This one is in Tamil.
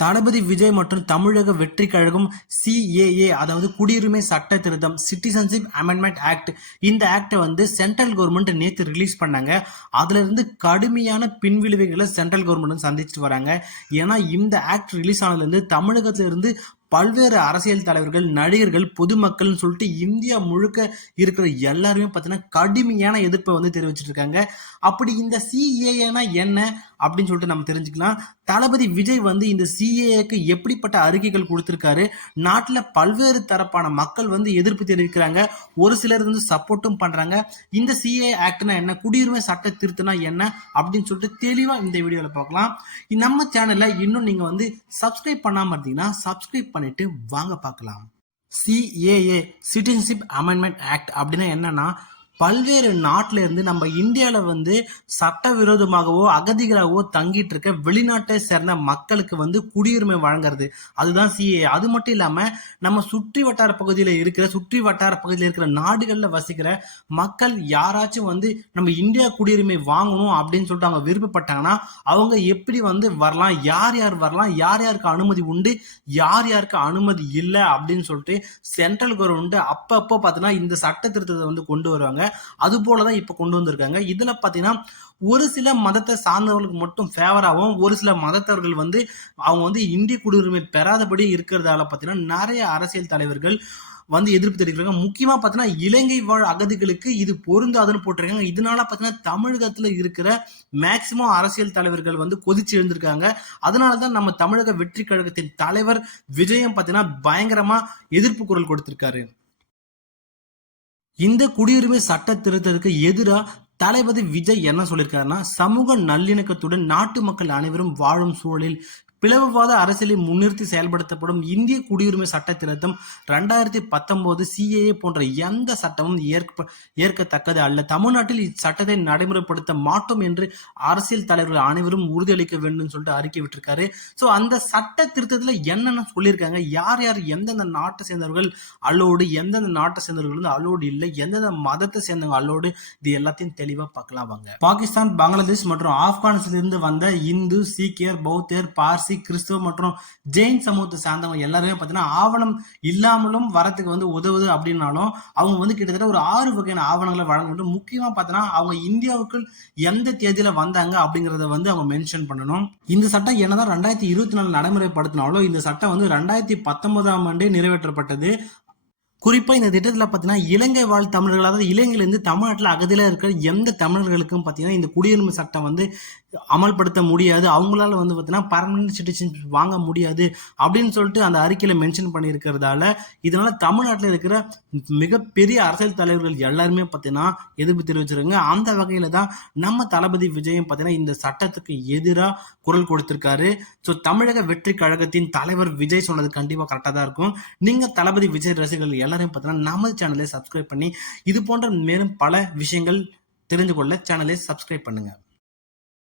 தளபதி விஜய் மற்றும் தமிழக வெற்றி கழகம் சிஏஏ அதாவது குடியுரிமை சட்ட திருத்தம் சிட்டிசன்ஷிப் அமெண்ட்மெண்ட் ஆக்ட் இந்த ஆக்டை வந்து சென்ட்ரல் கவர்மெண்ட் நேற்று ரிலீஸ் பண்ணாங்க. அதுல இருந்து கடுமையான பின்விளைவுகளை சென்ட்ரல் கவர்மெண்ட் சந்திச்சுட்டு வராங்க. ஏன்னா இந்த ஆக்ட் ரிலீஸ் ஆனதுலேருந்து தமிழகத்திலிருந்து இருந்து பல்வேறு அரசியல் தலைவர்கள், நடிகர்கள், பொதுமக்கள்னு சொல்லிட்டு இந்தியா முழுக்க இருக்கிற எல்லாருமே பார்த்தீங்கன்னா கடுமையான எதிர்ப்பை வந்து தெரிவிச்சிட்டு இருக்காங்க. அப்படி இந்த சிஏஏனா என்ன அப்படின்னு சொல்லிட்டு நம்ம தெரிஞ்சுக்கலாம். தளபதி விஜய் வந்து இந்த சிஏஏக்கு எப்படிப்பட்ட அறிக்கைகள் கொடுத்திருக்காரு, நாட்டில் பல்வேறு தரப்பான மக்கள் வந்து எதிர்ப்பு தெரிவிக்கிறாங்க, ஒரு சிலர் வந்து சப்போர்ட்டும் பண்றாங்க. இந்த சிஏ ஆக்ட்னா என்ன, குடியுரிமை சட்ட திருத்தம்னா என்ன அப்படின்னு சொல்லிட்டு தெளிவா இந்த வீடியோவில் பார்க்கலாம். நம்ம சேனல்ல இன்னும் நீங்க வந்து சப்ஸ்கிரைப் பண்ணாம இருந்தீங்கன்னா சப்ஸ்கிரைப் பண்ணிட்டு வாங்க பார்க்கலாம். சிஏஏ சிட்டிசன்ஷிப் அமெண்ட்மெண்ட் ஆக்ட் அப்படின்னா என்னன்னா, பல்வேறு நாட்டில இருந்து நம்ம இந்தியாவில் வந்து சட்டவிரோதமாகவோ அகதிகளாகவோ தங்கிட்டு இருக்க வெளிநாட்டை சேர்ந்த மக்களுக்கு வந்து குடியுரிமை வழங்குறது, அதுதான் சிஏ. அது மட்டும் இல்லாம நம்ம சுற்றி வட்டார பகுதியில் இருக்கிற நாடுகளில் வசிக்கிற மக்கள் யாராச்சும் வந்து நம்ம இந்தியா குடியுரிமை வாங்கணும் அப்படின்னு சொல்லிட்டு அவங்க விருப்பப்பட்டாங்கன்னா அவங்க எப்படி வந்து வரலாம், யார் யார் வரலாம், யார் யாருக்கு அனுமதி உண்டு, யார் யாருக்கு அனுமதி இல்லை அப்படின்னு சொல்லிட்டு சென்ட்ரல் கவர்மெண்ட் அப்பப்போ பார்த்தீங்கன்னா இந்த சட்ட திருத்தத்தை வந்து கொண்டு வருவாங்க. அது போலதான் இப்ப கொண்டு வந்திருக்காங்க. இதுல பாத்தீங்கன்னா ஒரு சில மதத்தை சார்ந்தவர்களுக்கு மட்டும் ஃபேவராகவும், ஒரு சில மதத்தவர்கள் வந்து அவங்க வந்து இந்திய குடியுரிமை பெறாதபடி இருக்கிறதால பாத்தீங்கன்னா நிறைய அரசியல் தலைவர்கள் வந்து எதிர்ப்பு தெரிவிக்கிறாங்க. முக்கியமா பாத்தீங்கன்னா இலங்கை வாழ் அகதிகளுக்கு இது பொருந்தாதுன்னு போட்டிருக்காங்க. இதனால பாத்தீங்கன்னா தமிழகத்துல இருக்கிற மேக்சிமம் அரசியல் தலைவர்கள் வந்து கொதிச்சு எழுந்திருக்காங்க. அதனாலதான் நம்ம தமிழக வெற்றி கழகத்தின் தலைவர் விஜயம் பாத்தீங்கன்னா பயங்கரமா எதிர்ப்பு குரல் கொடுத்திருக்காரு. இந்த குடியுரிமை சட்ட திருத்தத்துக்கு எதிராக தளபதி விஜய் என்ன சொல்லியிருக்காருன்னா, சமூக நல்லிணக்கத்துடன் நாட்டு மக்கள் அனைவரும் வாழும் சூழலில் பிளவுவாத அரசியலை முன்னிறுத்தி செயல்படுத்தப்படும் இந்திய குடியுரிமை சட்ட திருத்தம் 2019 சிஏஏ போன்ற எந்த சட்டமும் ஏற்கத்தக்கது அல்ல. தமிழ்நாட்டில் இச்சட்டத்தை நடைமுறைப்படுத்த மாட்டோம் என்று அரசியல் தலைவர்கள் அனைவரும் உறுதியளிக்க வேண்டும் சொல்லிட்டு அறிக்கை விட்டிருக்காரு. ஸோ அந்த சட்ட திருத்தத்துல என்னென்ன சொல்லியிருக்காங்க, யார் யார் எந்தெந்த நாட்டை சேர்ந்தவர்கள் அல்லோடு, எந்தெந்த நாட்டை சேர்ந்தவர்கள் வந்து அல்லோடு இல்லை, எந்தெந்த மதத்தை சேர்ந்தவங்க அல்லோடு, இது எல்லாத்தையும் தெளிவா பார்க்கலாம் வாங்க. பாகிஸ்தான், பங்களாதேஷ் மற்றும் ஆப்கானிஸ்தானிலிருந்து வந்த இந்து, சீக்கியர், பௌத்தர், பார்சி, கிறிஸ்துவ மற்றும் ஜெயின் சமூகத்தை சார்ந்தவங்க எல்லாருமே பார்த்தீங்கன்னா ஆவணம் இல்லாமலும் வரத்துக்கு வந்து உதவுது. அப்படின்னாலும் அவங்க வந்து கிட்டத்தட்ட ஒரு 6 வகையான ஆவணங்களை வழங்க வேண்டும். முக்கியமா பார்த்தீங்கன்னா அவங்க இந்தியாவுக்குள் எந்த தேதியில வந்தாங்க அப்படிங்கறத வந்து அவங்க மென்ஷன் பண்ணணும். இந்த சட்டம் என்னதான் 2024 நடைமுறைப்படுத்தினாலும் இந்த சட்டம் வந்து 2019ஆம் ஆண்டே நிறைவேற்றப்பட்டது. குறிப்பா இந்த திட்டத்துல பாத்தீங்கன்னா இலங்கை வாழ் தமிழர்கள், அதாவது இலங்கையிலிருந்து தமிழ்நாட்டில் அகதியில இருக்கிற எந்த தமிழர்களுக்கும் பாத்தீங்கன்னா இந்த குடியுரிமை சட்டம் வந்து அமல்படுத்த முடியாது, அவங்களால வந்து பாத்தீங்கன்னா பர்மனன்ட் சிட்டிசன்ஷிப் வாங்க முடியாது அப்படின்னு சொல்லிட்டு அந்த அறிக்கையில மென்ஷன் பண்ணியிருக்கிறதால இதனால தமிழ்நாட்டில் இருக்கிற மிகப்பெரிய அரசியல் தலைவர்கள் எல்லாருமே பாத்தீங்கன்னா எதிர்ப்பு தெரிவிச்சிருக்காங்க. அந்த வகையில தான் நம்ம தளபதி விஜயம் பாத்தீங்கன்னா இந்த சட்டத்துக்கு எதிராக குரல் கொடுத்திருக்காரு. ஸோ தமிழக வெற்றி கழகத்தின் தலைவர் விஜய் சொன்னது கண்டிப்பா கரெக்டா தான் இருக்கும். நீங்க தளபதி விஜய் ரசிகர்கள் எல்லாரையும் பார்த்தீங்கன்னா நம்ம சேனலை சப்ஸ்கிரைப் பண்ணி இது போன்ற மேலும் பல விஷயங்கள் தெரிந்து கொள்ள சேனலை சப்ஸ்கிரைப் பண்ணுங்க.